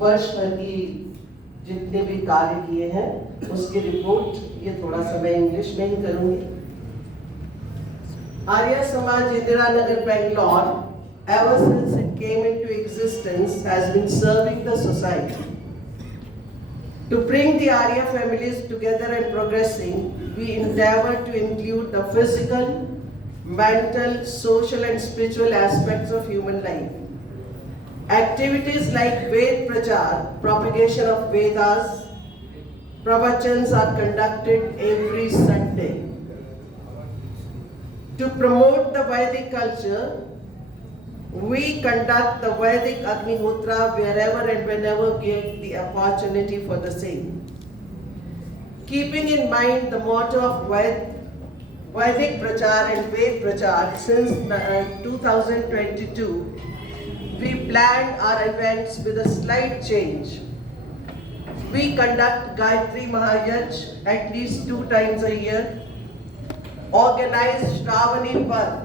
वर्ष भर की जितने भी कार्य किए हैं उसकी रिपोर्ट ये थोड़ा सा मैं इंग्लिश में ही करूंगी। Arya Samaj Indira Nagar Bangalore, ever since it came into existence, has been serving the society. To bring the Arya families together and progressing, we endeavor to include the physical, mental, social and spiritual aspects of human life. Activities like Ved Prachar, propagation of Vedas, pravachans are conducted every Sunday. To promote the Vedic culture, we conduct the Vedic Agnihotra wherever and whenever we get the opportunity for the same. Keeping in mind the motto of Vedic Prachar and Ved Prachar, since 2022, we planned our events with a slight change. We conduct Gayatri Mahayaj at least 2 times a year, organize Shravani Parv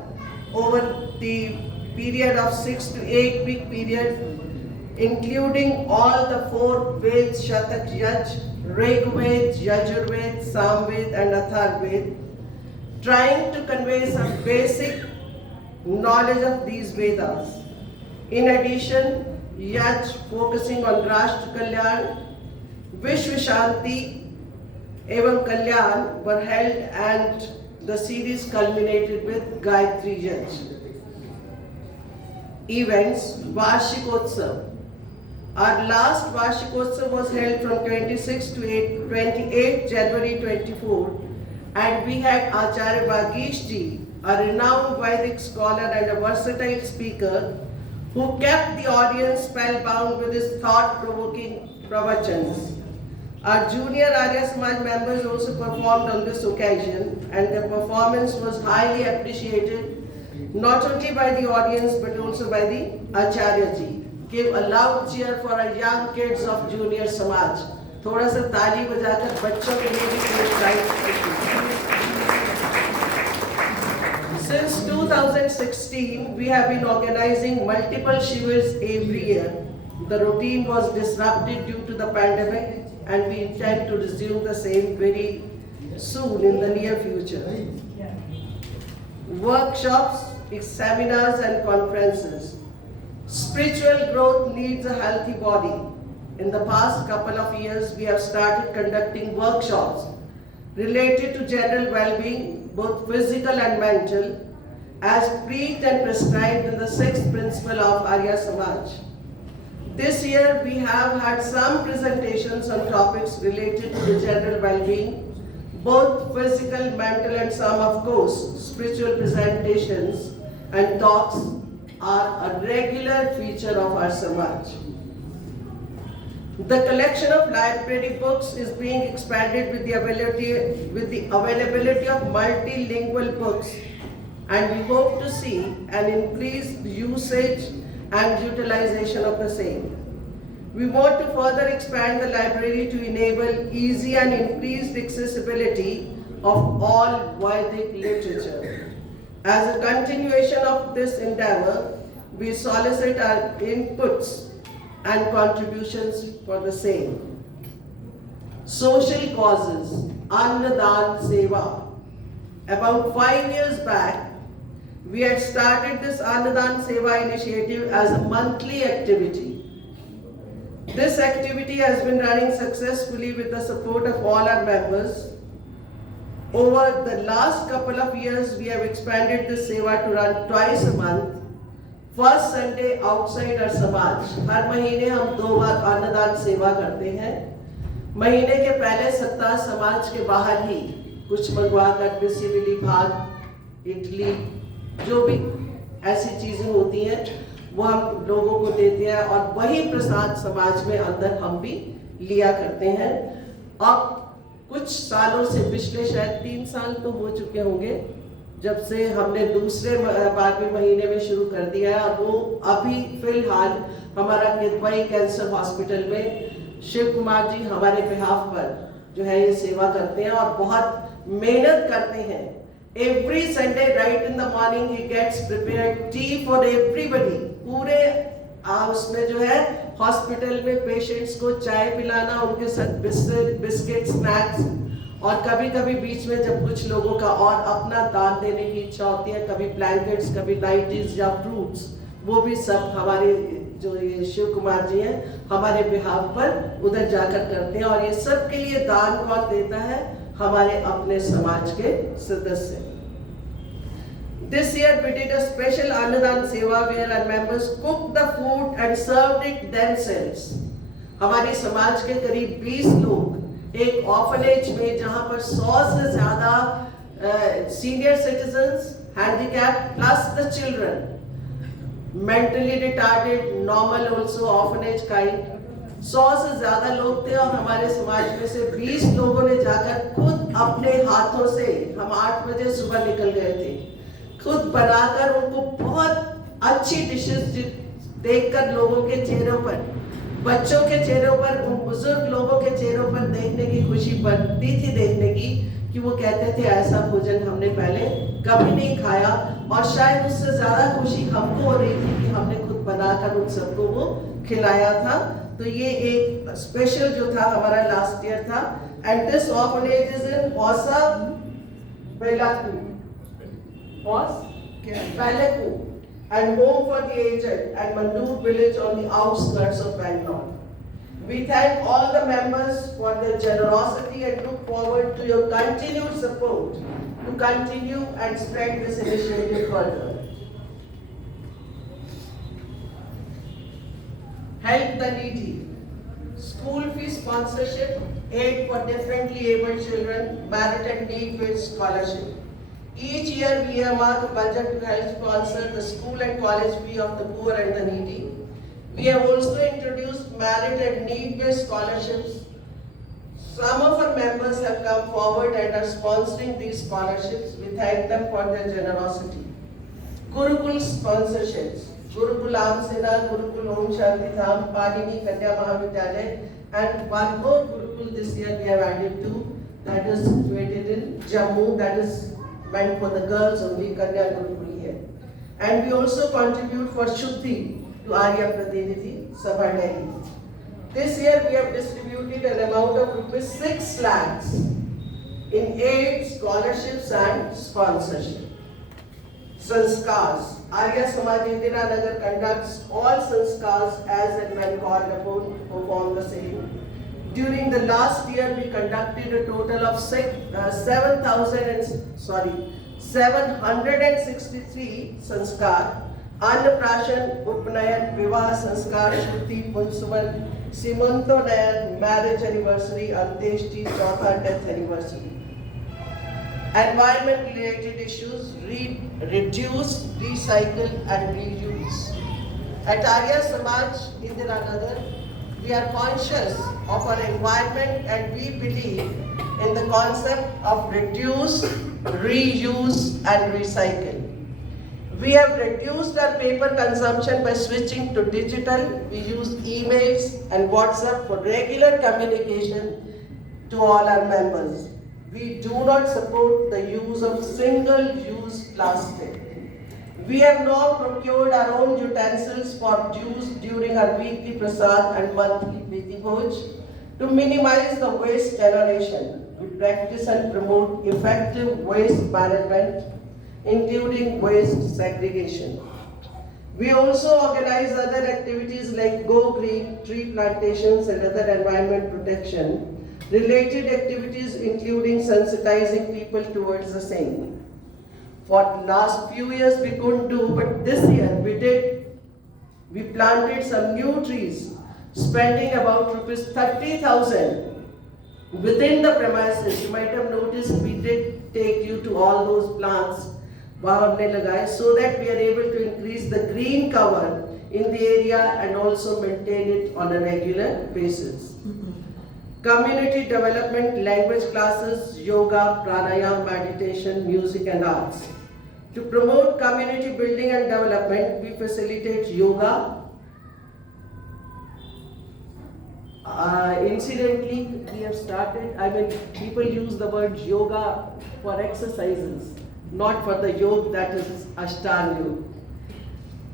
over the period of 6 to 8 week period, including all the 4 Veds, Shatak Yaj, Rigved, Yajurved, Samved and Atharved, trying to convey some basic knowledge of these Vedas. In addition, Yaj focusing on Rashtra Kalyan, Vishwa Shanti evam Kalyan were held and the series culminated with Gayatri Yaj. Events, Varshikotsav. Our last Varshikotsav was held from 26 to 28 January 24 and we had Acharya Bhagesh Ji, a renowned Vedic scholar and a versatile speaker who kept the audience spellbound with his thought-provoking pravachans. Our junior Arya Samaj members also performed on this occasion and their performance was highly appreciated not only by the audience but also by the Acharya Ji. Give a loud cheer for our young kids of junior Samaj. थोड़ा सा ताली बजाकर बच्चों के लिए भी प्रोत्साहित। Since 2016, we have been organizing multiple shivers every year. The routine was disrupted due to the pandemic and we intend to resume the same very soon in the near future. Workshops, seminars and conferences. Spiritual growth needs a healthy body. In the past couple of years, we have started conducting workshops related to general well-being, both physical and mental, as preached and prescribed in the 6th principle of Arya Samaj. This year, we have had some presentations on topics related to the general well-being, both physical, mental, and some, of course, spiritual presentations and talks are a regular feature of our Samaj. The collection of library books is being expanded with the availability of multilingual books, and we hope to see an increased usage and utilization of the same. We want to further expand the library to enable easy and increased accessibility of all Vedic literature. As a continuation of this endeavor, we solicit our inputs and contributions for the same. Social causes, Annadan Seva. About 5 years back, we had started this Annadan Seva initiative as a monthly activity. This activity has been running successfully with the support of all our members. Over the last couple of years, we have expanded this Seva to run twice a month. First Sunday outside our Samaj. हर महीने हम 2 बार अन्नदान सेवा करते हैं। महीने के पहले सप्ताह समाज के बाहर ही कुछ मंगवा कर बिस्मिली भात, इडली, जो भी ऐसी चीजें होती हैं वो हम लोगों को देते हैं और वही प्रसाद समाज में अंदर हम भी लिया करते हैं। अब कुछ सालों से, पिछले शायद 3 साल तो हो चुके होंगे जब से हमने दूसरे 12वें महीने में शुरू कर दिया है। वो अभी फिलहाल हमारा किदवई कैंसर हॉस्पिटल में शिव कुमार जी हमारे बिहाफ पर जो है ये सेवा करते हैं और बहुत मेहनत करते हैं। Every Sunday right in the morning he gets prepared tea for everybody. पूरे उसमें जो है हॉस्पिटल में पेशेंट्स को चाय पिलाना, उनके साथ बिस्किट स्नैक्स, और कभी कभी बीच में जब कुछ लोगों का और अपना दान देने की इच्छा होती है, कभी ब्लैंकेट्स, कभी नाइटीज या फ्रूट्स, वो भी सब हमारे जो ये शिव कुमार जी हैं हमारे बिहाफ पर उधर जाकर करते हैं। और ये सब के लिए दान कौन देता है? हमारे अपने समाज के सदस्य। This year we did a special Annadan Seva where our members cooked the food and served it themselves. हमारे समाज के करीब 20 लोग एक ऑर्फनेज में, जहां पर 100 से ज्यादा senior citizens, handicap plus the children, mentally retarded, normal also, orphanage kind, 100 से ज्यादा लोग थे। और हमारे समाज में से 20 लोगों ने जाकर खुद अपने हाथों से, हम 8 बजे सुबह निकल गए थे, खुद बनाकर उनको बहुत अच्छी डिशेस देखकर लोगों के चेहरों पर, बच्चों के चेहरों पर, उन बुजुर्ग लोगों के चेहरों पर देखने की खुशी बनती थी, देखने की कि वो कहते थे ऐसा भोजन हमने पहले कभी नहीं खाया। और शायद उससे ज्यादा खुशी हमको हो रही थी कि हमने खुद बनाकर उन सबको वो खिलाया था। तो ये एक स्पेशल जो था हमारा लास्ट ईयर था। And this orphanage is in हौसा बेलाकू, Palaku, and home for the aged at Mandur village on the outskirts of Bangalore. We thank all the members for their generosity and look forward to your continued support to continue and spread this initiative further. Help the needy. School fee sponsorship, aid for differently abled children, merit and need-based scholarship. Each year we earmark a budget to help sponsor the school and college fee of the poor and the needy. We have also introduced merit and need-based scholarships. Some of our members have come forward and are sponsoring these scholarships. We thank them for their generosity. Gurukul sponsorships. Gurukul Amsena, Gurukul Om Shanti Dham, Panini Kanya Mahavidyalaya, and one more Gurukul this year we have added to, that is situated in Jammu, that is meant for the girls only, Kanya Gurukul here. And we also contribute for Shuddhi to Arya Pratinidhi Sabha Delhi. This year we have distributed an amount of rupees 6 lakhs in aid, scholarships and sponsorship. Sanskars. Arya Samaj Indira Nagar conducts all sanskars as and when called upon to perform the same. During the last year, we conducted a total of 763 sanskar, Annaprashan, Upnayan, Vivah sanskar, Shuddhi, Punsuman, Simantonayan, marriage anniversary, Anteshti, Chautha death anniversary. Environment related issues, reduce, recycle and reuse. At Arya Samaj Indira Nagar, we are conscious of our environment and we believe in the concept of reduce, reuse and recycle. We have reduced our paper consumption by switching to digital. We use emails and WhatsApp for regular communication to all our members. We do not support the use of single-use plastic. We have now procured our own utensils for use during our weekly prasad and monthly Priti Bhoj to minimize the waste generation. We practice and promote effective waste management, including waste segregation. We also organize other activities like Go Green, tree plantations and other environment protection related activities, including sensitizing people towards the same. For the last few years we couldn't do, but this year we did. We planted some new trees, spending about rupees 30,000 within the premises. You might have noticed we did take you to all those plants so that we are able to increase the green cover in the area and also maintain it on a regular basis. Community development, language classes, yoga, pranayama, meditation, music and arts. To promote community building and development, we facilitate yoga. Incidentally, we have started, people use the word yoga for exercises, not for the yoga that is Ashtanga yoga.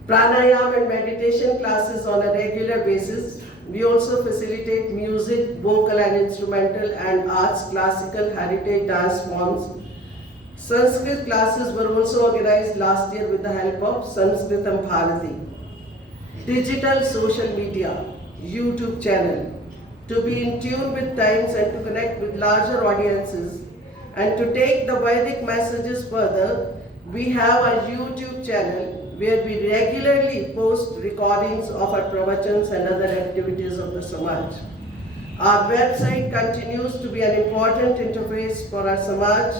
pranayam and meditation classes on a regular basis. We also facilitate music, vocal and instrumental and arts, classical, heritage dance forms. Sanskrit classes were also organized last year with the help of Sanskritam Bharati. Digital social media, YouTube channel, to be in tune with times and to connect with larger audiences and to take the Vedic messages further, we have a YouTube channel where we regularly post recordings of our pravachans and other activities of the Samaj. Our website continues to be an important interface for our Samaj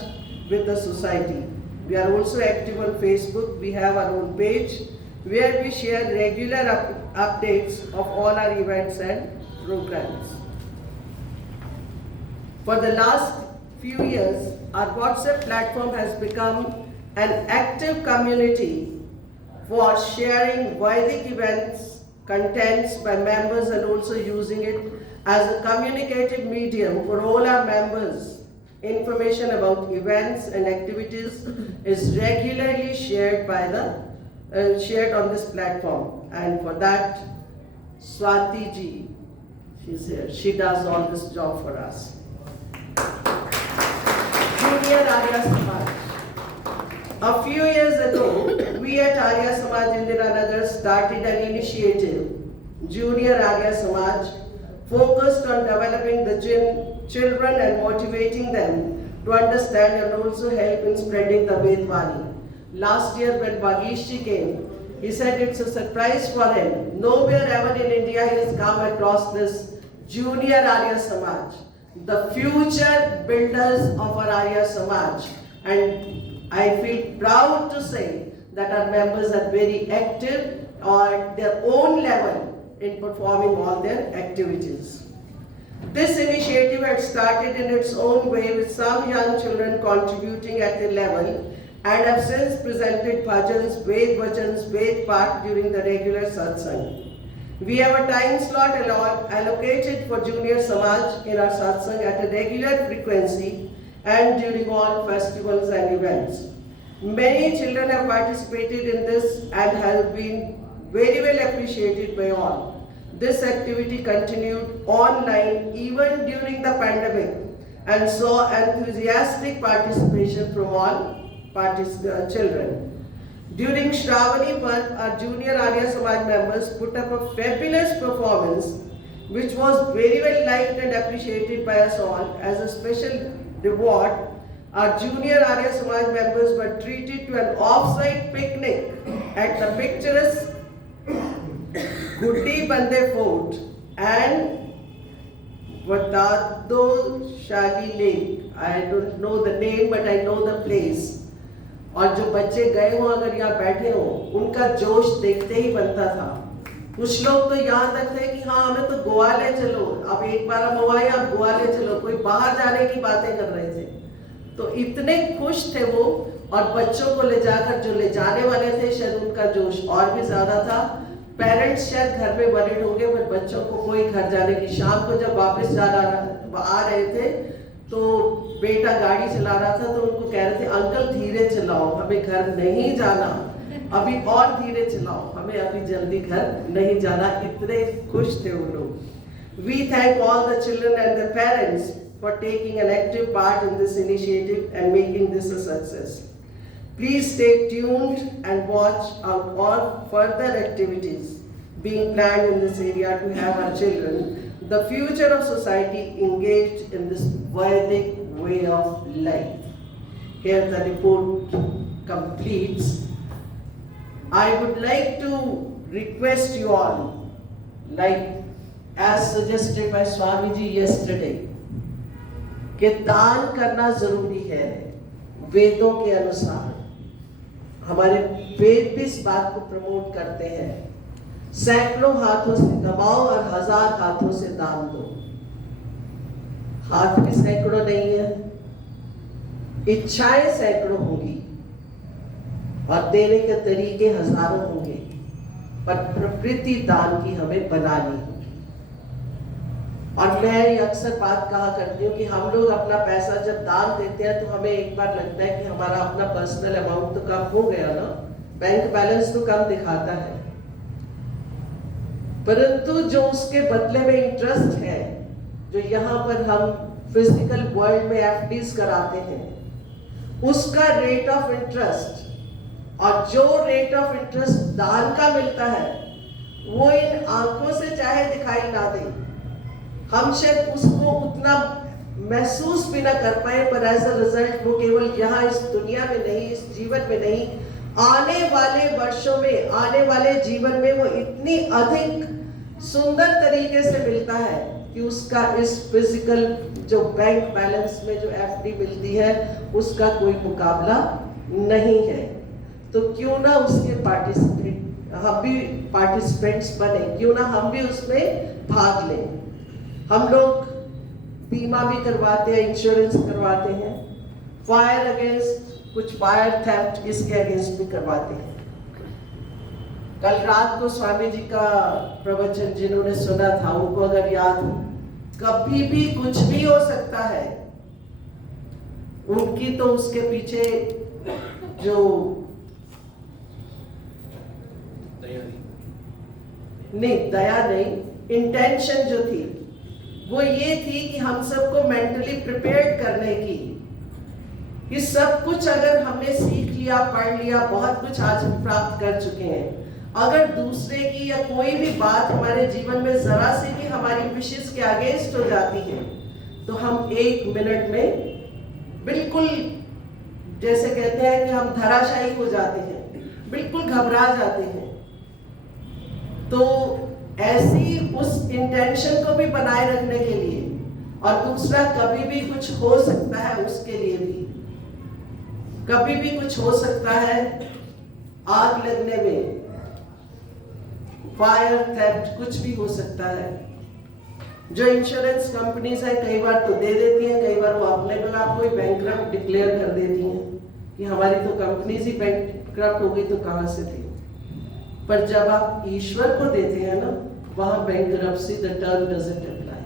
with the society. We are also active on Facebook. We have our own page where we share regular updates of all our events and programs. For the last few years, our WhatsApp platform has become an active community for sharing Vedic events, contents by members and also using it as a communicative medium for all our members. Information about events and activities is regularly shared shared on this platform, and for that Swati ji, she's here. She does all this job for us. Junior Arya Samaj. A few years ago, we at Arya Samaj Indiranagar started an initiative, Junior Arya Samaj, focused on developing the children and motivating them to understand and also help in spreading the Vedvani. Last year when Baghish ji came, he said it's a surprise for him. Nowhere ever in India he has come across this Junior Arya Samaj, the future builders of our Arya Samaj. And I feel proud to say that our members are very active on their own level in performing all their activities. This initiative had started in its own way with some young children contributing at their level and have since presented bhajans, Ved Vachans, Ved Path during the regular satsang. We have a time slot allocated for Junior Samaj in our satsang at a regular frequency and during all festivals and events. Many children have participated in this and have been very well appreciated by all. This activity continued online even during the pandemic and saw enthusiastic participation from all children. During Shravani Parv, our Junior Arya Samaj members put up a fabulous performance which was very well liked and appreciated by us all. As a special reward, our Junior Arya Samaj members were treated to an off-site picnic at the picturesque Guddi Bande Fort and Vatado Shali Lake. I don't know the name, but I know the place. और जो बच्चे गए हों अगर यहाँ बैठे हों, उनका जोश देखते ही बनता था. कुछ लोग तो यहाँ तक थे कि हाँ हमें तो गोवा ले चलो, अब एक बार हम हुआ है अब गोवा ले चलो, कोई बाहर जाने की बातें कर रहे थे. तो इतने खुश थे वो, और बच्चों को ले जाकर जो ले जाने वाले थे शायद उनका जोश और भी ज्यादा था. पेरेंट्स शायद घर में वरीड होंगे, पर बच्चों को कोई घर जाने की, शाम को जब वापस आ रहे थे तो बेटा गाड़ी चला रहा था तो उनको कह रहे थे अंकल धीरे चलाओ, हमें घर नहीं जाना, अभी और धीरे चलाओ, हमें अभी जल्दी घर नहीं जाना. इतने खुश थे वो लोग. We thank all the children and their parents for taking an active part in this initiative and making this a success. Please stay tuned and watch out all further activities being planned in this area to have our children, the future of society, engaged in this Vedic way of life. Here the report completes. I would like to request you all, like as suggested by Swamiji yesterday, कि दान करना जरूरी है वेदों के अनुसार. हमारे वेद भी इस बात को प्रमोट करते हैं. सैकड़ों हाथों से कमाओ और 1000 हाथों से दान दो. हाथ भी सैकड़ों नहीं है, इच्छाएं सैकड़ों होंगी और देने के तरीके हजारों होंगे, पर प्रकृति दान की हमें बनानी होगी. और मैं ये अक्सर बात कहा करती हूँ कि हम लोग अपना पैसा जब दान देते हैं तो हमें एक बार लगता है कि हमारा अपना पर्सनल अमाउंट तो कम हो गया ना, बैंक बैलेंस तो कम दिखाता है, परंतु जो उसके बदले में इंटरेस्ट है, जो यहाँ पर हम फिजिकल वर्ल्ड में एफडीज कराते हैं, उसका रेट ऑफ इंटरेस्ट और जो रेट ऑफ इंटरेस्ट दान का मिलता है, वो इन आंखों से चाहे दिखाई ना दे, हम शायद उसको उतना महसूस भी ना कर पाए, पर एज अ रिजल्ट वो केवल यहाँ इस दुनिया में नहीं, इस जीवन में नहीं, आने वाले वर्षों में, आने वाले जीवन में वो इतनी अधिक सुंदर तरीके से मिलता है कि उसका इस फिजिकल जो बैंक बैलेंस में जो एफडी मिलती है, उसका कोई मुकाबला नहीं है। तो क्यों ना उसके हम भी पार्टिसिपेंट्स बने, क्यों ना हम भी उसमें भाग लें। हम लोग बीमा भी करवाते हैं, इंश्योरेंस करवाते हैं, फायर अगेंस्ट, कुछ फायर थेफ्ट, इसके अगेंस्ट भी करवाते हैं। कल रात को स्वामी जी का प्रवचन जिन्होंने सुना था, उनको अगर याद हो, कभी भी कुछ भी हो सकता है। उनकी तो उसके पीछे जो दया नहीं, इंटेंशन जो थी, वो ये थी कि हम सबको मेंटली प्रिपेयर्ड करने की, कि सब कुछ अगर हमने सीख लिया, पढ़ लिया, बहुत कुछ आज हम प्राप्त कर चुके हैं, अगर दूसरे की या कोई भी बात हमारे जीवन में जरा सी भी हमारी विशेष के अगेंस्ट हो जाती है, तो हम 1 मिनट में बिल्कुल, जैसे कहते हैं कि हम धराशायी हो जाते हैं, बिल्कुल घबरा जाते हैं। तो ऐसी उस इंटेंशन को भी बनाए रखने के लिए, और दूसरा कभी भी कुछ हो सकता है, उसके लिए भी कभी भी कुछ हो सकता है, आग लगने में, फायर थेफ्ट, कुछ भी हो सकता है। जो इंश्योरेंस कंपनीज है, कई बार तो दे देती हैं, कई बार वो अपने आप को ही बैंकरप्ट डिक्लेयर कर देती हैं कि हमारी तो कंपनीज ही बैंकरप्ट हो गई, तो कहां से थी। पर जब आप ईश्वर को देते हैं ना, वहां bankruptcy the term doesn't apply.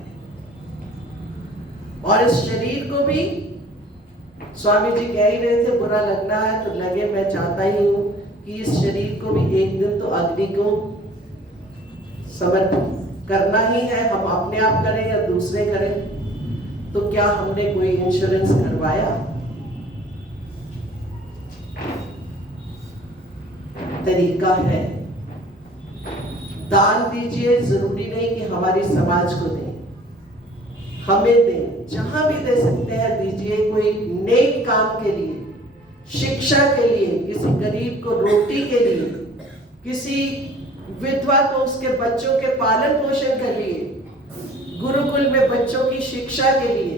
और इस शरीर को भी स्वामी जी कह ही रहे थे, बुरा लगना है तो लगे, मैं चाहता ही हूं कि इस शरीर को भी एक दिन तो अग्नि को समर्पित करना ही है, हम अपने आप करें या दूसरे करें। तो क्या हमने कोई इंश्योरेंस करवाया? तरीका है, दान दीजिए, जरूरी नहीं कि हमारी समाज को दें, हमें दें, जहां भी दे सकते हैं दीजिए। कोई नेक काम के लिए, शिक्षा के लिए, किसी गरीब को रोटी के लिए, किसी विधवा को उसके बच्चों के पालन पोषण के लिए, गुरुकुल में बच्चों की शिक्षा के लिए।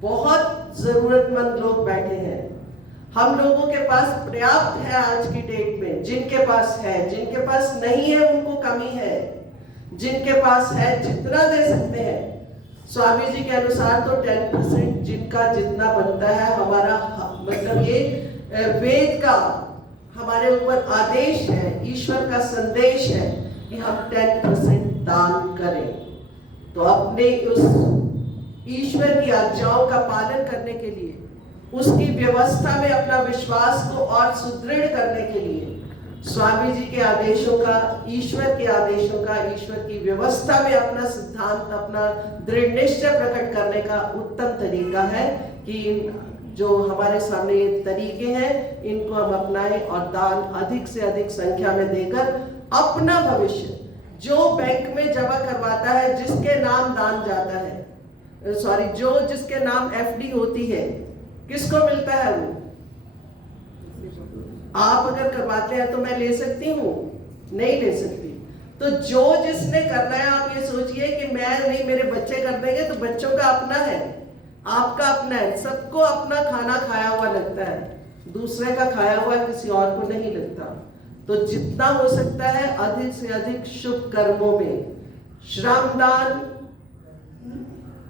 बहुत जरूरतमंद लोग बैठे हैं, हम लोगों के पास पर्याप्त है आज की डेट में, जिनके पास है, जिनके पास नहीं है उनको कमी है, जिनके पास है जितना दे सकते हैं। स्वामी जी के अनुसार तो 10% जिनका जितना बनता है, हमारा मतलब ये वेद का हमारे ऊपर आदेश है, ईश्वर का संदेश है कि हम 10% दान करें। तो अपने उस ईश्वर की आज्ञाओं का पालन करने के लिए, उसकी व्यवस्था में अपना विश्वास को और सुदृढ़ करने के लिए, स्वामी जी के आदेशों का, ईश्वर के आदेशों का, ईश्वर की व्यवस्था में अपना सिद्धांत, अपना दृढ़ निश्चय प्रकट करने का उत्तम तरीका है कि जो हमारे सामने ये तरीके हैं, इनको हम अपनाएं और दान अधिक से अधिक संख्या में देकर अपना भविष्य, जो बैंक में जमा करवाता है, जिसके नाम दान जाता है, जिसके नाम एफडी होती है, किसको मिलता है वो? आप अगर करवाते हैं तो मैं ले सकती हूँ? नहीं ले सकती। तो जो जिसने करना है, आप ये सोचिए कि मैं नहीं, मेरे बच्चे कर देंगे, तो बच्चों का अपना है, आपका अपना है, सबको अपना खाना खाया हुआ लगता है, दूसरे का खाया हुआ किसी और को नहीं लगता। तो जितना हो सकता है अधिक से अधिक शुभ कर्मों में, श्रमदान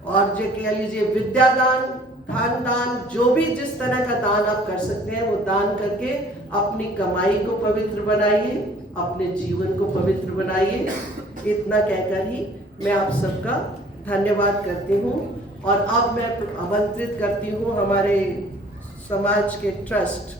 और जो कह लीजिए विद्यादान, धन दान, जो भी जिस तरह का दान आप कर सकते हैं, वो दान करके अपनी कमाई को पवित्र बनाइए, अपने जीवन को पवित्र बनाइए। इतना कहकर ही मैं आप सबका धन्यवाद करती हूँ। और अब मैं आमंत्रित करती हूँ हमारे समाज के ट्रस्ट